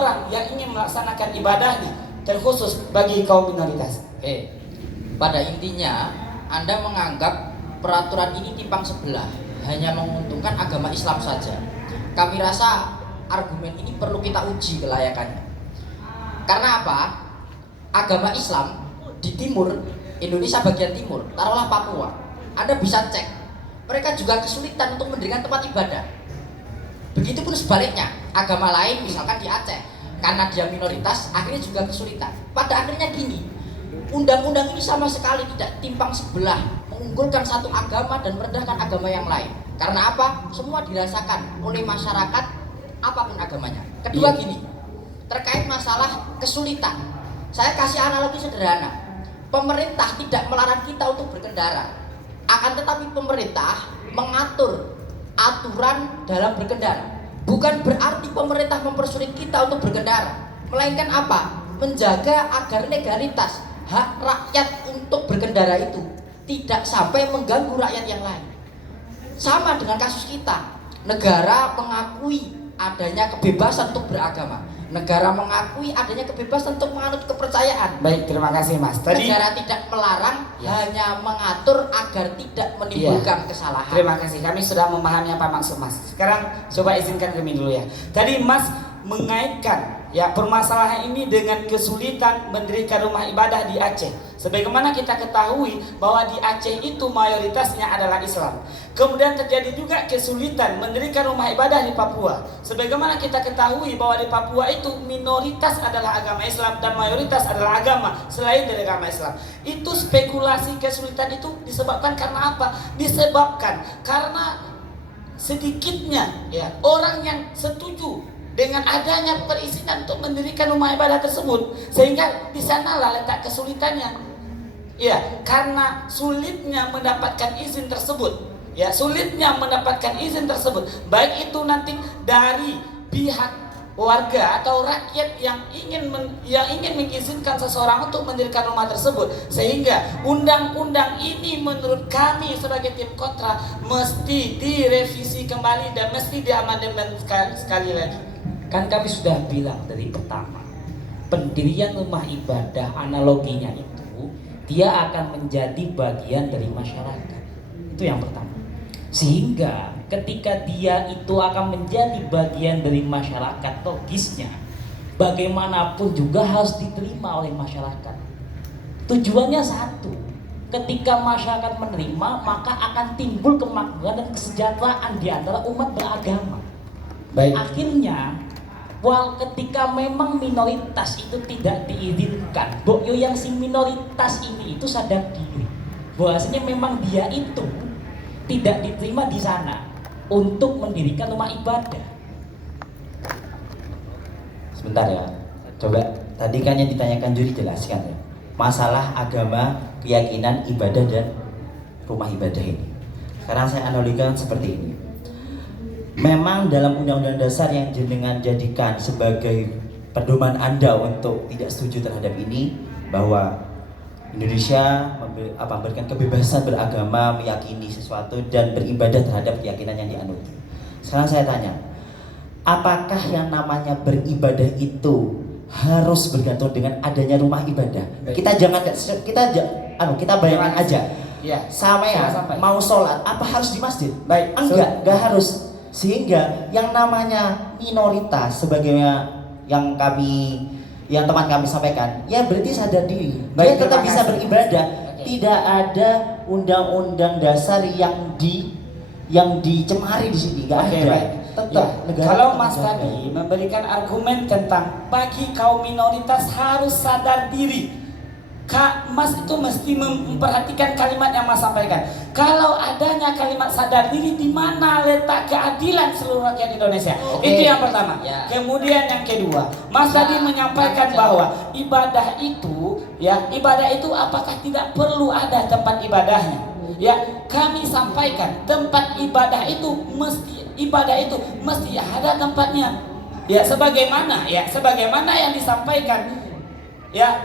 orang yang ingin melaksanakan ibadahnya, terkhusus bagi kaum minoritas. Pada intinya Anda menganggap peraturan ini timpang sebelah, hanya menguntungkan agama Islam saja. Kami rasa argumen ini perlu kita uji kelayakannya. Karena apa? Agama Islam di timur, Indonesia bagian timur, taruhlah Papua, Anda bisa cek, mereka juga kesulitan untuk mendirikan tempat ibadah. Begitupun sebaliknya, agama lain misalkan di Aceh, karena dia minoritas, akhirnya juga kesulitan. Pada akhirnya gini, undang-undang ini sama sekali tidak timpang sebelah, mengunggulkan satu agama dan merendahkan agama yang lain. Karena apa? Semua dirasakan oleh masyarakat apapun agamanya. Kedua gini, terkait masalah kesulitan, saya kasih analogi sederhana. Pemerintah tidak melarang kita untuk berkendara, akan tetapi pemerintah mengatur aturan dalam berkendara. Bukan berarti pemerintah mempersulit kita untuk berkendara, melainkan apa? Menjaga agar legalitas hak rakyat untuk berkendara itu tidak sampai mengganggu rakyat yang lain. Sama dengan kasus kita, negara mengakui adanya kebebasan untuk beragama, negara mengakui adanya kebebasan untuk menganut kepercayaan. Baik, terima kasih Mas. Tadi negara tidak melarang, hanya mengatur agar tidak menimbulkan kesalahan. Terima kasih, kami sudah memahami apa maksud Mas. Sekarang coba izinkan kami dulu ya. Tadi Mas mengaitkan ya permasalahan ini dengan kesulitan mendirikan rumah ibadah di Aceh. Sebagaimana kita ketahui bahwa di Aceh itu mayoritasnya adalah Islam. Kemudian terjadi juga kesulitan mendirikan rumah ibadah di Papua. Sebagaimana kita ketahui bahwa di Papua itu minoritas adalah agama Islam dan mayoritas adalah agama selain dari agama Islam. Itu spekulasi kesulitan itu disebabkan karena apa? Disebabkan karena sedikitnya ya orang yang setuju dengan adanya perizinan untuk mendirikan rumah ibadah tersebut, sehingga di sanalah letak kesulitannya. Ya, karena sulitnya mendapatkan izin tersebut. Ya, sulitnya mendapatkan izin tersebut, baik itu nanti dari pihak warga atau rakyat yang ingin mengizinkan seseorang untuk mendirikan rumah tersebut, sehingga undang-undang ini menurut kami sebagai tim kontra mesti direvisi kembali dan mesti diamandemen sekali lagi. Kan kami sudah bilang dari pertama, pendirian rumah ibadah analoginya itu dia akan menjadi bagian dari masyarakat. Itu yang pertama. Sehingga ketika dia itu akan menjadi bagian dari masyarakat, logisnya bagaimanapun juga harus diterima oleh masyarakat. Tujuannya satu, ketika masyarakat menerima maka akan timbul kemakmuran dan kesejahteraan di antara umat beragama. Baik. Akhirnya ketika memang minoritas itu tidak diizinkan, Bokyo yang si minoritas ini itu sadar diri bahwasanya memang dia itu tidak diterima di sana untuk mendirikan rumah ibadah. Sebentar ya, coba tadi kan yang ditanyakan juri jelaskan ya, masalah agama, keyakinan, ibadah dan rumah ibadah ini. Sekarang saya analogikan seperti ini. Memang dalam Undang-Undang Dasar yang jenengan jadikan sebagai pedoman Anda untuk tidak setuju terhadap ini, bahwa Indonesia memberikan kebebasan beragama, meyakini sesuatu dan beribadah terhadap keyakinan yang dianut. Sekarang saya tanya, apakah yang namanya beribadah itu harus bergantung dengan adanya rumah ibadah? Kita bayangkan aja, mau sholat apa harus di masjid? Enggak harus. Sehingga yang namanya minoritas, sebagaimana yang teman kami sampaikan, ya berarti sadar diri, dia tetap bisa beribadah. Tidak ada undang-undang dasar yang dicemari di sini, nggak ada. Tetap negara. Kalau Mas tadi memberikan argumen tentang bagi kaum minoritas harus sadar diri, Mas itu mesti memperhatikan kalimat yang Mas sampaikan. Kalau adanya kalimat sadar diri, di mana letak keadilan seluruh rakyat Indonesia? Itu yang pertama. Kemudian yang kedua, Mas tadi menyampaikan bahwa ibadah itu apakah tidak perlu ada tempat ibadahnya? Ya, kami sampaikan tempat ibadah itu mesti ada tempatnya. Ya, sebagaimana yang disampaikan ya